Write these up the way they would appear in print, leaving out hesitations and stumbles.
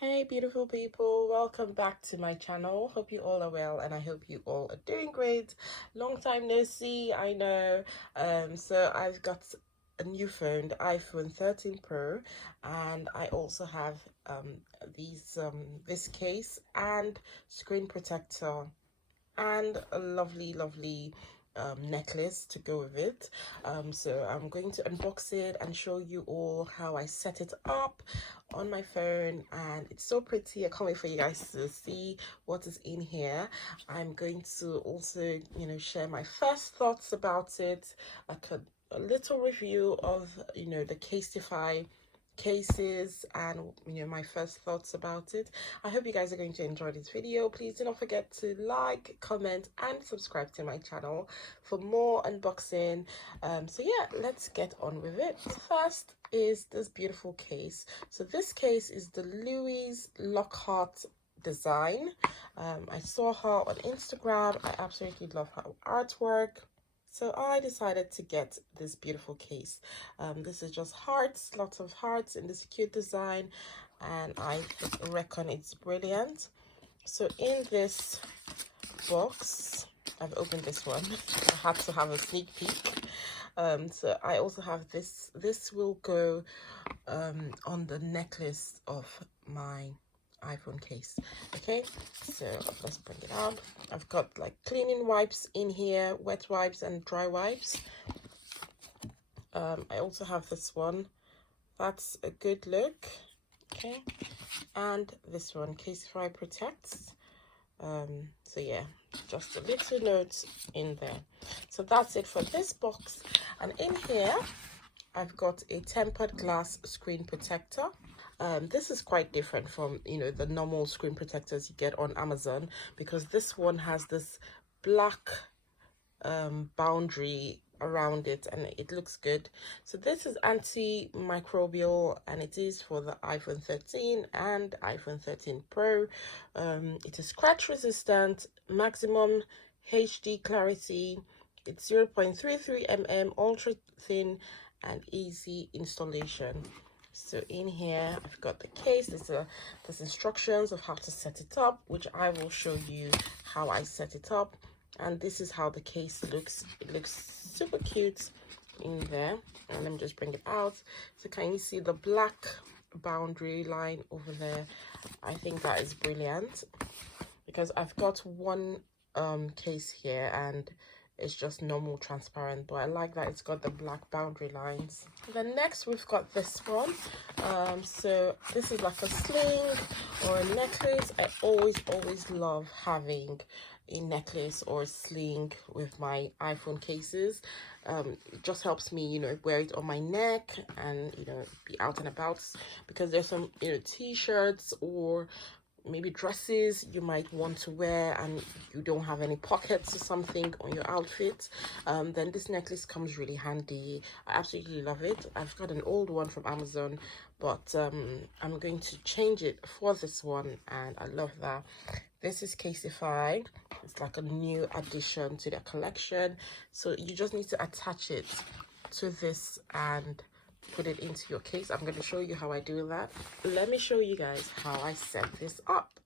Hey beautiful people, welcome back to my channel. Hope you all are well and I hope you all are doing great. Long time no see, I know. So I've got a new phone, the iPhone 13 Pro, and I also have this case and screen protector and a lovely necklace to go with it. So I'm going to unbox it and show you all how I set it up on my phone, and it's so pretty. I can't wait for you guys to see what is in here. I'm going to also share my first thoughts about it, like a little review of the Casetify cases and my first thoughts about it. I hope you guys are going to enjoy this video. Please do not forget to like, comment and subscribe to my channel for more unboxing. So yeah, let's get on with it. First is this beautiful case. So this case is the Louise Lockhart design. I saw her on Instagram. I absolutely love her artwork. So I decided to get this beautiful case. This is just hearts, lots of hearts in this cute design, and I reckon it's brilliant. So in this box, I've opened this one. I had to have a sneak peek. So I also have this. This will go on the necklace of my iPhone case. Okay, so let's bring it out. I've got like cleaning wipes in here, wet wipes and dry wipes. I also have this one. That's a good look. Okay, and this one, Casetify protects. So yeah, just a little note in there. So that's it for this box. And in here I've got a tempered glass screen protector. This is quite different from the normal screen protectors you get on Amazon, because this one has this black boundary around it and it looks good. So this is antimicrobial and it is for the iPhone 13 and iPhone 13 Pro. It is scratch resistant, maximum HD clarity. It's 0.33 mm, ultra thin and easy installation. So in here I've got the case. There's instructions of how to set it up, which I will show you how I set it up. And this is how the case looks. It looks super cute in there. And let me just bring it out. So can you see the black boundary line over there? I think that is brilliant, because I've got one case here and it's just normal transparent, but I like that it's got the black boundary lines. Then next we've got this one. So this is like a sling or a necklace. I always love having a necklace or a sling with my iPhone cases. It just helps me wear it on my neck and be out and about, because there's some t-shirts or maybe dresses you might want to wear and you don't have any pockets or something on your outfit. Then this necklace comes really handy. I absolutely love it. I've got an old one from Amazon, but I'm going to change it for this one, and I love that. This is Casetify. It's like a new addition to their collection. So you just need to attach it to this and put it into your case. I'm going to show you how I do that. Let me show you guys how I set this up.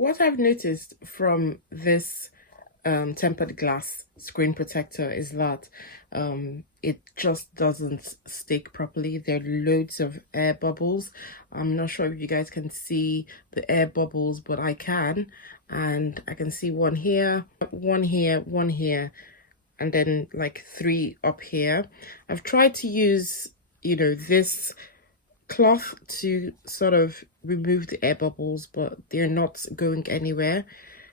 what I've noticed from this tempered glass screen protector is that it just doesn't stick properly. There are loads of air bubbles. I'm not sure if you guys can see the air bubbles, but I can, and I can see one here, one here, one here, and then like 3 up here. I've tried to use, you know, this cloth to sort of remove the air bubbles, but they're not going anywhere.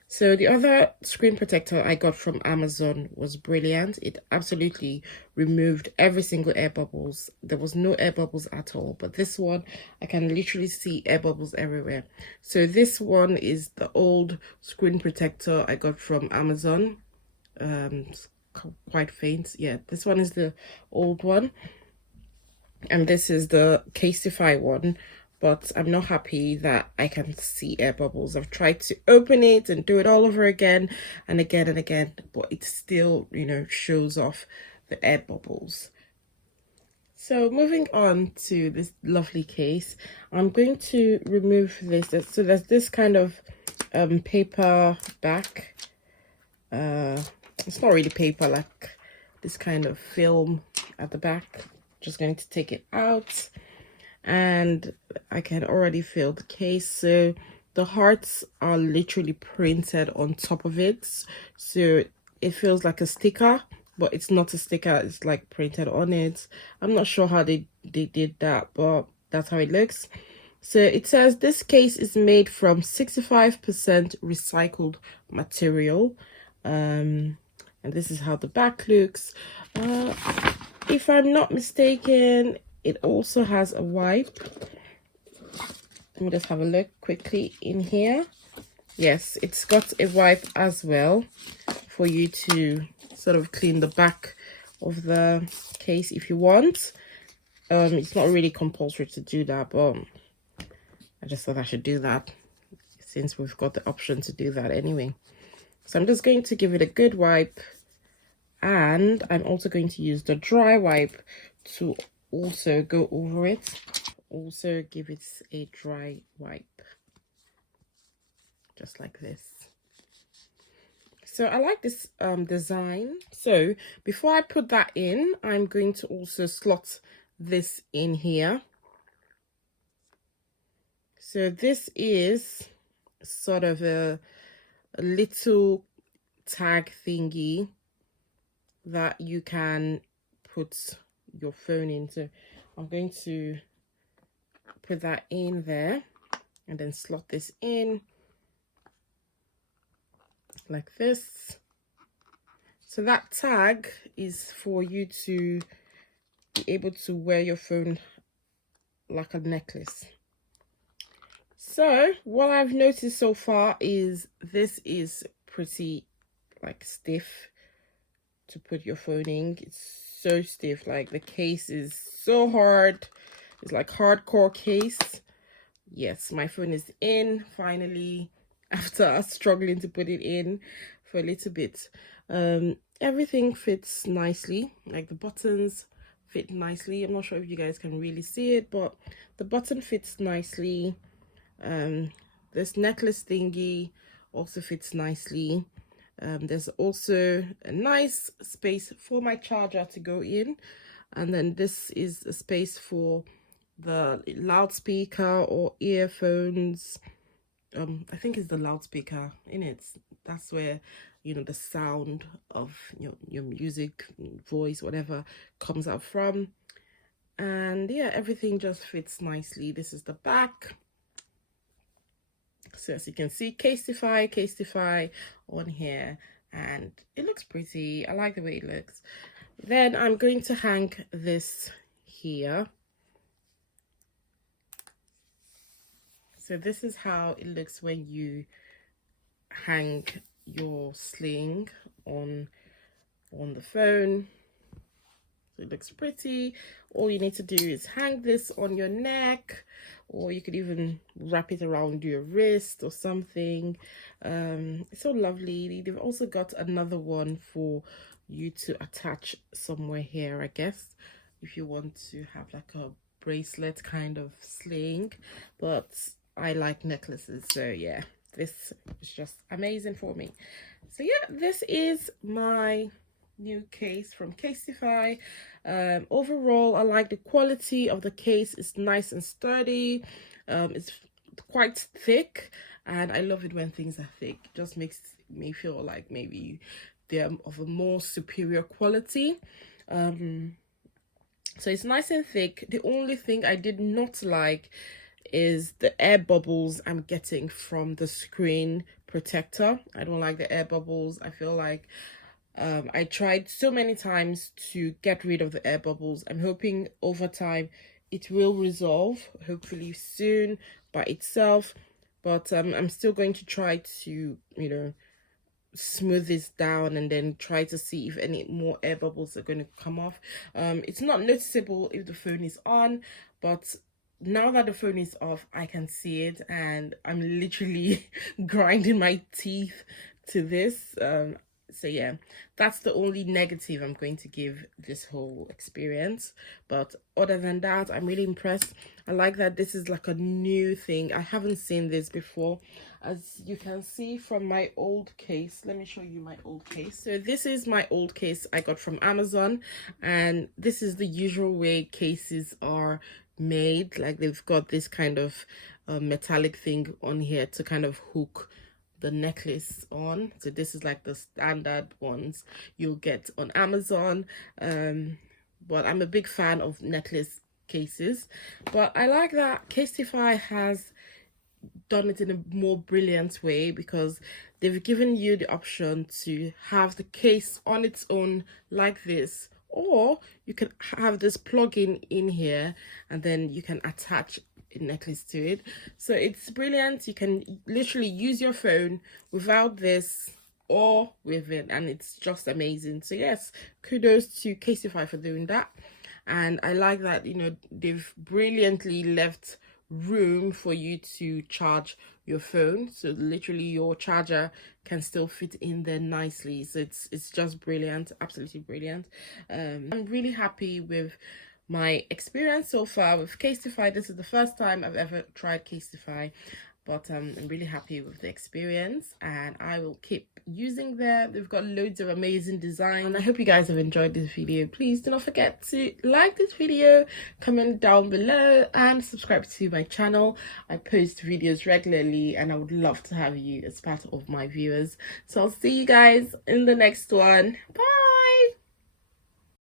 So the other screen protector I got from Amazon was brilliant. It absolutely removed every single air bubbles. There was no air bubbles at all, but this one I can literally see air bubbles everywhere. So this one is the old screen protector I got from Amazon. It's quite faint. Yeah, this one is the old one, and this is the Casetify one, but I'm not happy that I can see air bubbles. I've tried to open it and do it all over again and again and again, but it still, you know, shows off the air bubbles. So moving on to this lovely case, I'm going to remove this. So there's this kind of paper back. It's not really paper, like this kind of film at the back. Just going to take it out, and I can already feel the case. So the hearts are literally printed on top of it, so it feels like a sticker, but it's not a sticker, it's like printed on it. I'm not sure how they did that, but that's how it looks. So it says this case is made from 65% recycled material, and this is how the back looks. If I'm not mistaken, it also has a wipe. Let me just have a look quickly in here. Yes, it's got a wipe as well for you to sort of clean the back of the case if you want. It's not really compulsory to do that, but I just thought I should do that since we've got the option to do that anyway. So I'm just going to give it a good wipe, and I'm also going to use the dry wipe to also go over it. Also give it a dry wipe, just like this. So I like this design. So before I put that in, I'm going to also slot this in here. So this is sort of a little tag thingy that you can put your phone into. I'm going to put that in there and then slot this in like this. So that tag is for you to be able to wear your phone like a necklace. So what I've noticed so far is this is pretty like stiff to put your phone in. It's so stiff, like the case is so hard. It's like hardcore case. Yes, my phone is in finally after struggling to put it in for a little bit. Everything fits nicely, like the buttons fit nicely. I'm not sure if you guys can really see it, but the button fits nicely. This necklace thingy also fits nicely. There's also a nice space for my charger to go in, and then this is a space for the loudspeaker or earphones. I think it's the loudspeaker in it. That's where, you know, the sound of your music, voice, whatever comes out from. And yeah, everything just fits nicely. This is the back. So as you can see, Casetify on here, and it looks pretty. I like the way it looks. Then I'm going to hang this here. So this is how it looks when you hang your sling on the phone. So it looks pretty. All you need to do is hang this on your neck, or you could even wrap it around your wrist or something. It's so lovely. They've also got another one for you to attach somewhere here, I guess, if you want to have like a bracelet kind of sling. But I like necklaces, so yeah, this is just amazing for me. So yeah, this is my new case from Casetify. Overall, I like the quality of the case. It's nice and sturdy. It's quite thick, and I love it when things are thick. It just makes me feel like maybe they're of a more superior quality. So it's nice and thick. The only thing I did not like is the air bubbles I'm getting from the screen protector. I don't like the air bubbles. I feel like I tried so many times to get rid of the air bubbles. I'm hoping over time it will resolve, hopefully soon by itself. But I'm still going to try to, you know, smooth this down and then try to see if any more air bubbles are going to come off. It's not noticeable if the phone is on, but now that the phone is off, I can see it, and I'm literally grinding my teeth to this. So yeah, that's the only negative I'm going to give this whole experience. But other than that, I'm really impressed. I like that this is like a new thing. I haven't seen this before. As you can see from my old case, let me show you my old case. So this is my old case I got from Amazon, and this is the usual way cases are made. Like, they've got this kind of metallic thing on here to kind of hook the necklace on. So this is like the standard ones you'll get on Amazon. But I'm a big fan of necklace cases, but I like that Casetify has done it in a more brilliant way, because they've given you the option to have the case on its own like this, or you can have this plug-in in here and then you can attach a necklace to it. So it's brilliant. You can literally use your phone without this or with it, and it's just amazing. So yes, kudos to Casetify for doing that. And I like that, you know, they've brilliantly left room for you to charge your phone, so literally your charger can still fit in there nicely. So it's just brilliant, absolutely brilliant. I'm really happy with my experience so far with Casetify. This is the first time I've ever tried Casetify, but I'm really happy with the experience, and I will keep using them. They've got loads of amazing design, and I hope you guys have enjoyed this video. Please do not forget to like this video, comment down below, and subscribe to my channel. I post videos regularly, and I would love to have you as part of my viewers. So I'll see you guys in the next one. Bye.